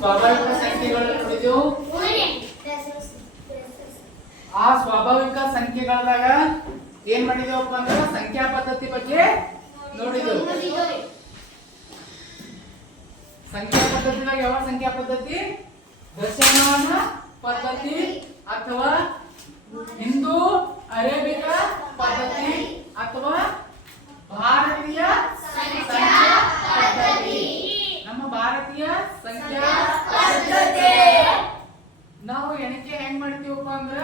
ಸ್ವಾಭಾವಿಕ ಸಂಖ್ಯೆಗಳು ನೋಡಿದೆವು. ಆ ಸ್ವಾಭಾವಿಕ ಸಂಖ್ಯೆಗಳದಾಗ ಏನ್ ಮಾಡಿದೇವಪ್ಪ ಅಂದ್ರೆ ಸಂಖ್ಯಾ ಪದ್ಧತಿ ಬಗ್ಗೆ ನೋಡಿದೆವು. ಸಂಖ್ಯಾ ಪದ್ಧತಿದಾಗ ಯಾವ ಸಂಖ್ಯಾ ಪದ್ಧತಿ? ದಶಮಾನ ಪದ್ಧತಿ ಅಥವಾ ಹಿಂದೂ ಅರೇಬಿಕ ಪದ್ಧತಿ ಅಥವಾ ಭಾರತೀಯ ಸಂಖ್ಯಾ ಪದ್ಧತಿ. ನಮ್ಮ ಭಾರತೀಯ ಸಂಖ್ಯಾ ಪದ್ಧತಿ ನಾವು ಎಣಿಕೆ ಹೆಂಗ್ ಮಾಡ್ತೀವಪ್ಪ ಅಂದ್ರ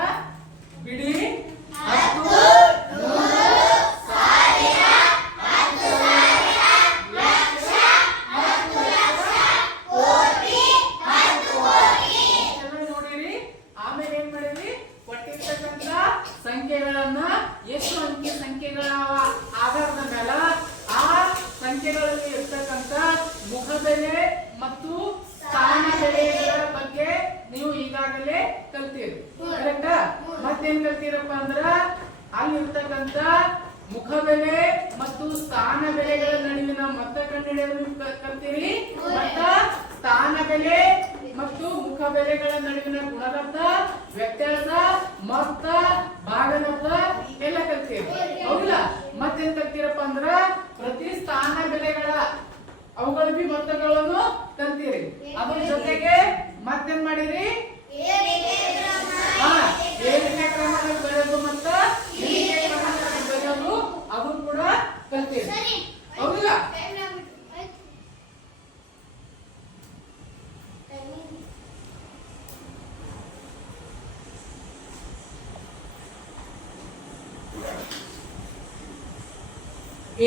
ಬಿಡಿ 10, 100, 1000, 10,000, ಲಕ್ಷ, 10 ಲಕ್ಷ, ಕೋಟಿ, 10 ಕೋಟಿ ಎಲ್ಲ ನೋಡಿರಿ. ಆಮೇಲೆ ಏನ್ ಮಾಡಿರಿ? ಕೊಟ್ಟಿರ್ತಕ್ಕಂಥ ಸಂಖ್ಯೆಗಳನ್ನ ಎಷ್ಟು ಅಂಕಿ ಸಂಖ್ಯೆಗಳ ಆಧಾರದ ಮೇಲೆ ಆ ಸಂಖ್ಯೆಗಳಲ್ಲಿ ಇರ್ತಕ್ಕಂಥ ಮುಖಬೆಲೆ ಮತ್ತು ಸ್ಥಾನ ಬೆಲೆಗಳ ಬಗ್ಗೆ ನೀವು ಈಗಾಗಲೇ ಕಲ್ತೀರಿ. ಕರೆಕ್ಟಾ? ಮತ್ತೇನ್ ಕಲ್ತೀರಪ್ಪ ಅಂದ್ರ ಅಲ್ಲಿರ್ತಕ್ಕಂಥ ಮುಖಬೆಲೆ ಮತ್ತು ಸ್ಥಾನ ಬೆಲೆಗಳ ನಡುವಿನ ಮೊತ್ತ ಕಂಡುಹಿಡಿಯಲು ಕಲ್ತೀರಿ. ಮತ್ತ ಸ್ಥಾನ ಬೆಲೆ ಮತ್ತು ಮುಖ ಬೆಲೆಗಳ ನಡುವಿನ ಗುಣಲಬ್ಧ, ವ್ಯತ್ಯಾಸ, ಮೊತ್ತ, ಭಾಗಲಬ್ಧ ಎಲ್ಲ ಕಲ್ತೀರಿ. ಹೌದಿಲ್ಲ? ಮತ್ತೇನ್ ಕಲ್ತೀರಪ್ಪ ಅಂದ್ರ ಪ್ರತಿ ಸ್ಥಾನ ಬೆಲೆಗಳ ಅವುಗಳ ಬಿ ಮೊತ್ತಗಳನ್ನು ಕಲ್ತೀರಿ. ಅದ್ರ ಜೊತೆಗೆ ಮತ್ತೇನ್ ಮಾಡಿರಿ? ಏರಿಕೆ ಕ್ರಮದಲ್ಲಿ ಬರೆಯೋದು ಮತ್ತ ಇಳಿಕೆ ಕ್ರಮದಲ್ಲಿ ಬರೆಯೋದು ಅದನ್ನು ಕೂಡ ಕಲ್ತೀರಿ. ಹೌದಿಲ್ಲ?